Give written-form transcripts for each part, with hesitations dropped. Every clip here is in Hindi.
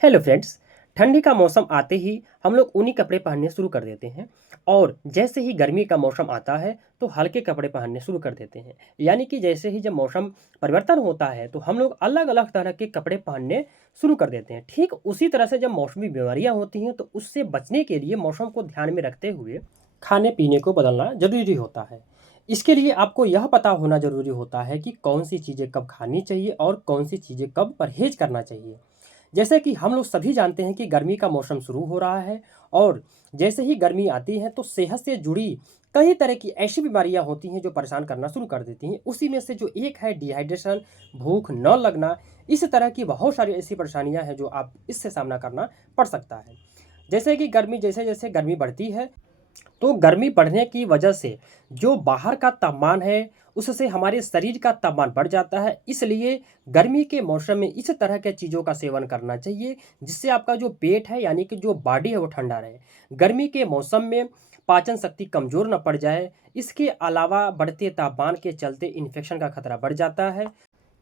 Hello friends. ठंडी का मौसम आते ही हम लोग ऊनी कपड़े पहनने शुरू कर देते हैं और जैसे ही गर्मी का मौसम आता है तो हल्के कपड़े पहनने शुरू कर देते हैं। यानी कि जैसे ही जब मौसम परिवर्तन होता है तो हम लोग अलग अलग तरह के कपड़े पहनने शुरू कर देते हैं। ठीक उसी तरह से जब मौसमी बीमारियां होती हैं तो उससे बचने के लिए मौसम को ध्यान में रखते हुए खाने पीने को बदलना जरूरी होता है। इसके लिए आपको यह पता होना जरूरी होता है कि कौन सी चीज़ें कब खानी चाहिए और कौन सी चीज़ें कब परहेज करना चाहिए। जैसे कि हम लोग सभी जानते हैं कि गर्मी का मौसम शुरू हो रहा है और जैसे ही गर्मी आती है तो सेहत से जुड़ी कई तरह की ऐसी बीमारियां होती हैं जो परेशान करना शुरू कर देती हैं। उसी में से जो एक है डिहाइड्रेशन, भूख न लगना। इस तरह की बहुत सारी ऐसी परेशानियां हैं जो आप इससे सामना करना पड़ सकता है। जैसे कि गर्मी जैसे जैसे गर्मी बढ़ती है तो गर्मी बढ़ने की वजह से जो बाहर का तापमान है उससे हमारे शरीर का तापमान बढ़ जाता है। इसलिए गर्मी के मौसम में इस तरह के चीज़ों का सेवन करना चाहिए जिससे आपका जो पेट है यानी कि जो बॉडी है वो ठंडा रहे। गर्मी के मौसम में पाचन शक्ति कमज़ोर न पड़ जाए। इसके अलावा बढ़ते तापमान के चलते इन्फेक्शन का खतरा बढ़ जाता है।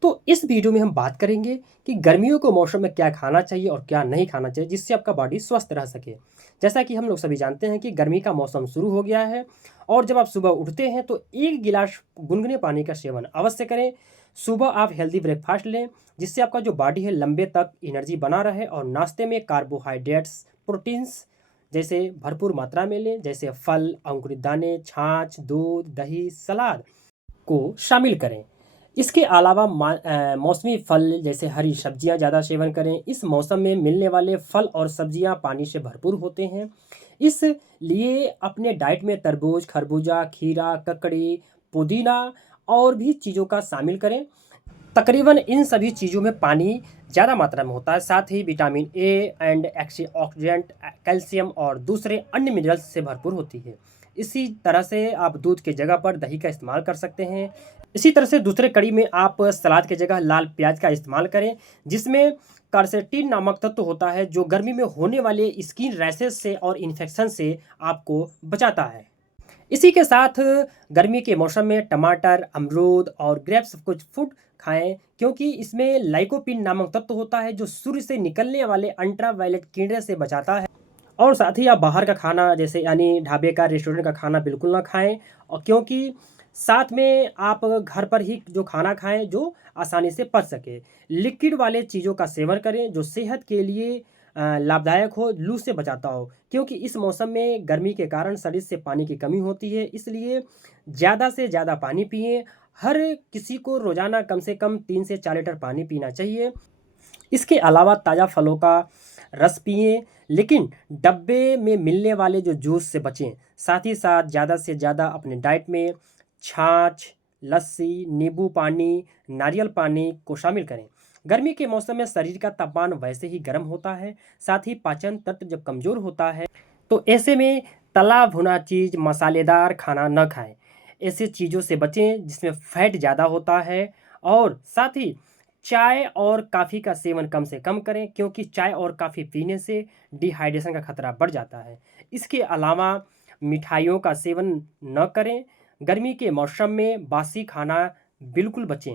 तो इस वीडियो में हम बात करेंगे कि गर्मियों के मौसम में क्या खाना चाहिए और क्या नहीं खाना चाहिए जिससे आपका बॉडी स्वस्थ रह सके। जैसा कि हम लोग सभी जानते हैं कि गर्मी का मौसम शुरू हो गया है और जब आप सुबह उठते हैं तो 1 गिलास गुनगुने पानी का सेवन अवश्य करें। सुबह आप हेल्दी ब्रेकफास्ट लें जिससे आपका जो बॉडी है लंबे तक एनर्जी बना रहे और नाश्ते में कार्बोहाइड्रेट्स, प्रोटीन्स जैसे भरपूर मात्रा में लें, जैसे फल, अंकुरित दाने, छाछ, दूध, दही, सलाद को शामिल करें। इसके अलावा मौसमी फल जैसे हरी सब्जियां ज़्यादा सेवन करें। इस मौसम में मिलने वाले फल और सब्जियां पानी से भरपूर होते हैं। इसलिए अपने डाइट में तरबूज, खरबूजा, खीरा, ककड़ी, पुदीना और भी चीज़ों का शामिल करें। तकरीबन इन सभी चीज़ों में पानी ज़्यादा मात्रा में होता है। साथ ही vitamin A and antioxidant, calcium और दूसरे अन्य मिनरल्स से भरपूर होती है। इसी तरह से आप दूध की जगह पर दही का इस्तेमाल कर सकते हैं। इसी तरह से दूसरे कड़ी में आप सलाद की जगह लाल प्याज का इस्तेमाल करें जिसमें कार्सेटिन नामक तत्व होता है जो गर्मी में होने वाले स्किन रैशेस से और इन्फेक्शन से आपको बचाता है। इसी के साथ गर्मी के मौसम में टमाटर, अमरूद और ग्रेप्स कुछ फूड खाएं क्योंकि इसमें लाइकोपिन नामक तत्व होता है जो सूर्य से निकलने वाले अल्ट्रावायलेट किरणें से बचाता है। और साथ ही आप बाहर का खाना जैसे यानी ढाबे का, रेस्टोरेंट का खाना बिल्कुल ना खाएं और क्योंकि साथ में आप घर पर ही जो खाना खाएं जो आसानी से पच सके। लिक्विड वाले चीज़ों का सेवन करें जो सेहत के लिए लाभदायक हो, लू से बचाता हो क्योंकि इस मौसम में गर्मी के कारण शरीर से पानी की कमी होती है। इसलिए ज़्यादा से ज़्यादा पानी पिएं। हर किसी को रोज़ाना कम से कम 3 से 4 लीटर पानी पीना चाहिए। इसके अलावा ताज़ा फलों का रस पिएं लेकिन डब्बे में मिलने वाले जो जूस से बचें। साथ ही साथ ज़्यादा से ज़्यादा अपने डाइट में छाछ, लस्सी, नींबू पानी, नारियल पानी को शामिल करें। गर्मी के मौसम में शरीर का तापमान वैसे ही गर्म होता है। साथ ही पाचन तंत्र जब कमज़ोर होता है तो ऐसे में तला भुना चीज़, मसालेदार खाना न खाएं। ऐसे चीज़ों से बचें जिसमें फैट ज़्यादा होता है और साथ ही चाय और कॉफ़ी का सेवन कम से कम करें क्योंकि चाय और कॉफ़ी पीने से डिहाइड्रेशन का खतरा बढ़ जाता है। इसके अलावा मिठाइयों का सेवन न करें। गर्मी के मौसम में बासी खाना बिल्कुल बचें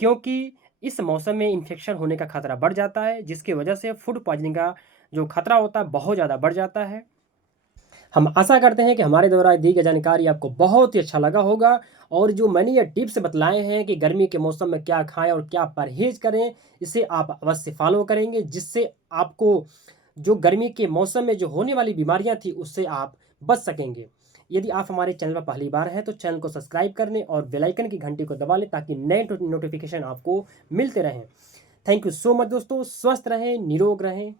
क्योंकि इस मौसम में इन्फेक्शन होने का खतरा बढ़ जाता है जिसकी वजह से फूड पॉइजनिंग का जो खतरा होता है बहुत ज़्यादा बढ़ जाता है। हम आशा करते हैं कि हमारे द्वारा दी गई जानकारी आपको बहुत ही अच्छा लगा होगा और जो मैंने ये टिप्स बतलाए हैं कि गर्मी के मौसम में क्या खाएं और क्या परहेज करें, इसे आप अवश्य फॉलो करेंगे जिससे आपको जो गर्मी के मौसम में जो होने वाली बीमारियां थी उससे आप बच सकेंगे। यदि आप हमारे चैनल पर पहली बार हैं तो चैनल को सब्सक्राइब कर लें और बेल आइकन की घंटी को दबा लें ताकि नए नोटिफिकेशन आपको मिलते रहें। थैंक यू सो मच दोस्तों। स्वस्थ रहें, निरोग रहें।